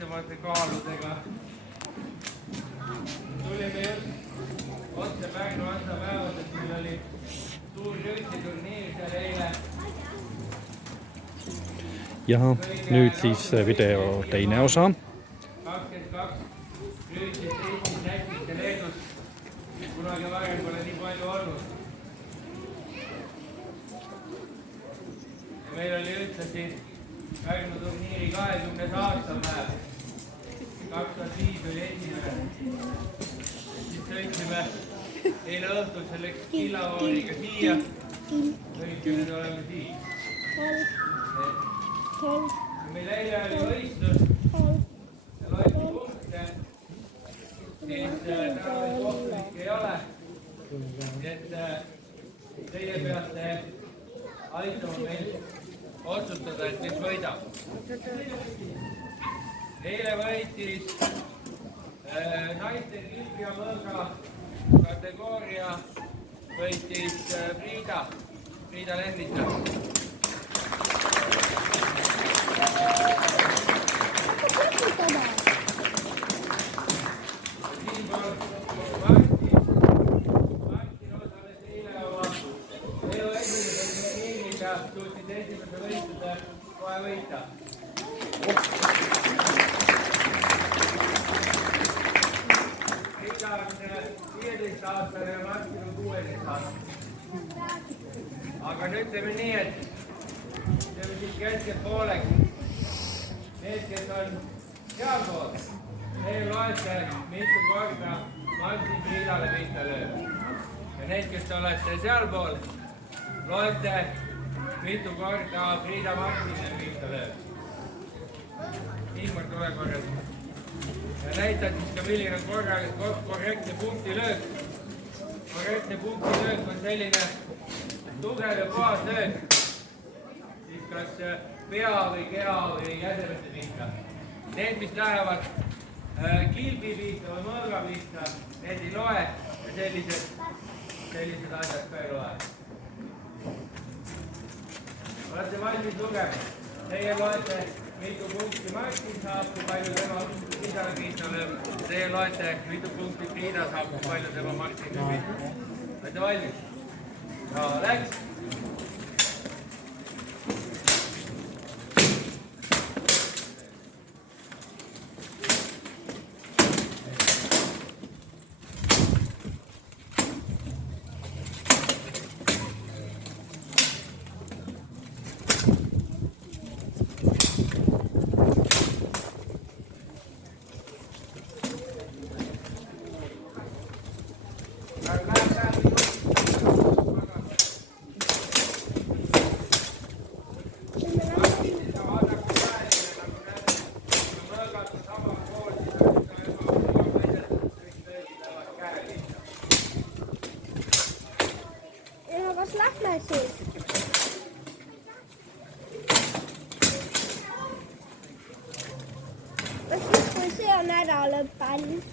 väiksemate kaaludega. Tulime just otse Pärnu Hansapäevas, et meil oli suur rüüstiturniir seal eile. Ja nüüd siis video teine osa. 22 rüüstist Eestis, Lätis ja Leedus. Kunagi varem pole nii palju olnud. Ja meil oli üldse siin Pärnu turniiri 20. aastapäev. 2005 oli esimene. Siis sõitsime eile õhtul selle killavooniga siia. Kõike nüüd oleme siin. Meil eile oli võistlus ja loeti punkte. Siis täna veel kohtunik ei ole. Et teie peate aitama meil otsustada, et kes võidab. Eile võitis naiste kilpi ja mõõga kategooria võitis Priida Lennita. Martin osales eile oma elu esimese turniiriga, suutis esimese võistluse kohe võita. Priida on 15-aastane ja Martin on 16-aastane. Aga nüüd teeme nii, et teeme siis keskelt pooleks. Need, kes on sealpool, neil loete mitu korda Martin Priidale pihta lööb. Ja need, kes olete sealpool, loete mitu korda Priida Martinile pihta lööb. Niimoodi tule korras. Ja näitad siis ka, milline on korrektne punktilöök. Korrektne punktilöök on selline tugev ja puhas löök. Siis kas pea või keha või jäsemete pihta. Need, mis lähevad kilbi pihta või mõõga pihta, need ei loe ja sellised asjad ka ei loe. Olete valmis lugema? Teie loete, mitu punkti Martin saab, kui palju tema Priidale pihta lööb. Teie loete, mitu punkti Priida saab, kui palju tema Martinile pihta. Olete valmis? Ja, läks! Kas lähme siis? Kas siis, kui see on ära lõppenud?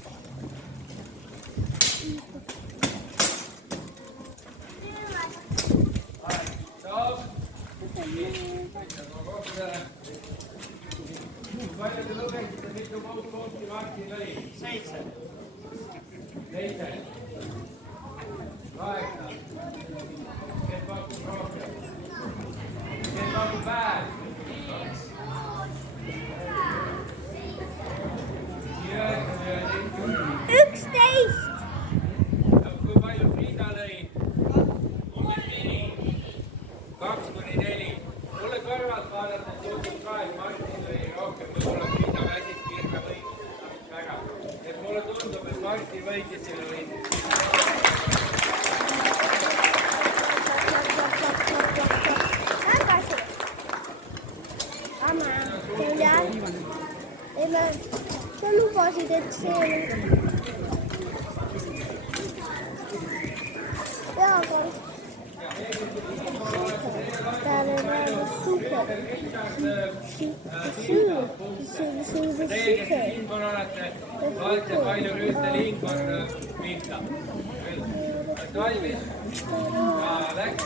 Palju te lugesite, mitu punkti Martin lõi? 7. 8. Kes pakub rohkem? Kes pakub vähem? 11. Kui palju Priida lõi? Umbes 4. 2–4. Mulle kõrvalt vaadates tundub ka, et Martin lõi rohkem, võib-olla Priida väsis kirme võitis väga. Et mulle tundub, et Martin võitis selle võitis. Sa lubasid, et see peaga täällä on aivan super. Teie, kes siinpool olete, loete palju rüüste liinkoon pihta. Olete valmis? Ja läks.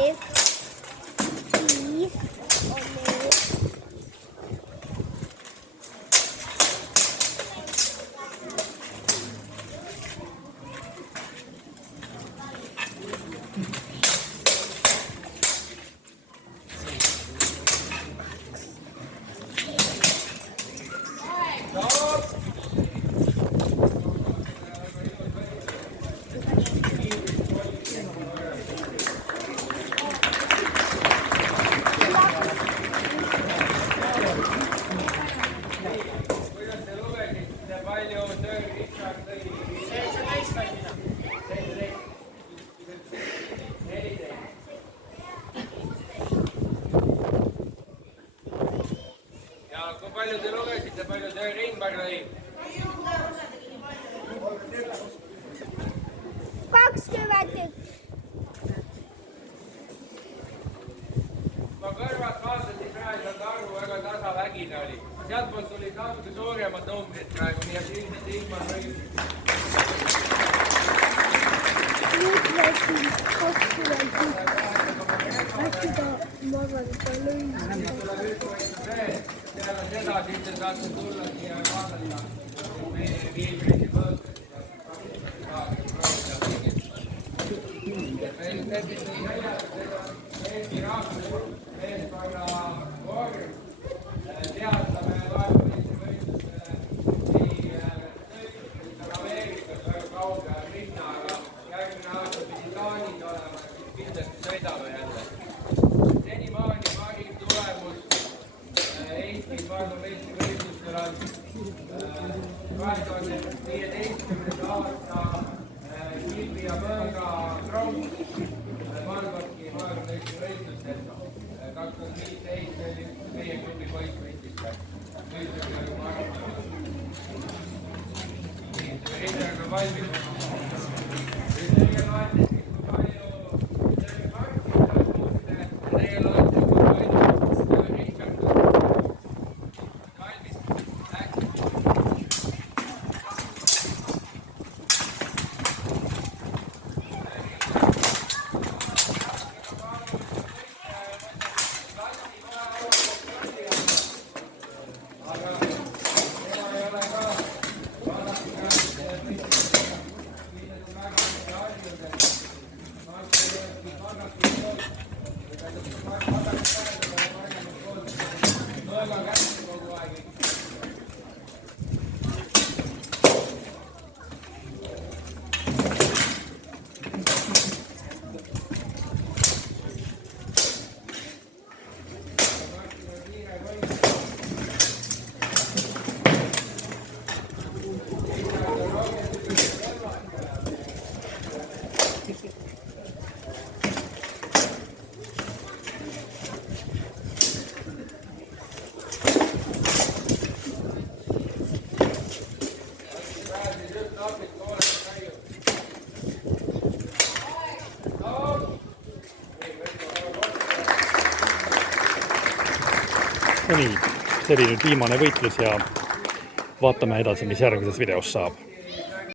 F5 on meil. Kui palju te lugesite, palju see Ringberg lõi? 21. Ma kõrvalt vaatasin praegu, et arvu väga tasavägine oli. Sealtpoolt tulid natuke suuremad numbrid praegu, nii et ilmselt Ingmar lõi. Nüüd läksin 21. Äkki ta, ma arvan, et ta lõi. Tuleb üks võistlus veel. Peale seda siis te saate tulla siia vaadata meie viimisi mõõtust. Meil lepiti sellega, Eesti rahvus, meeskonna vorm, teatame vaevamisi võistlustele nii sõitmisest Ameerikas väga kauge minna, aga järgmine aasta pidi Taanis olema, siis kindlasti sõidame jälle. Senimaani parim tulemus Eesti maailmameistrivõistlustel on 2015. aasta Kilbi ja Mõõga Kronk Malbaki maailmameistrivõistlustel. 2015 oli meie klubi poiss võitis võistlusega maailma. Rinderg on valmis. Teie loete siis, kui palju terve parki toimuste ja teie loete, kui palju Rinderg valmis läks. No nii, see oli nüüd viimane võitlus ja vaatame edasi, mis järgmises videos saab.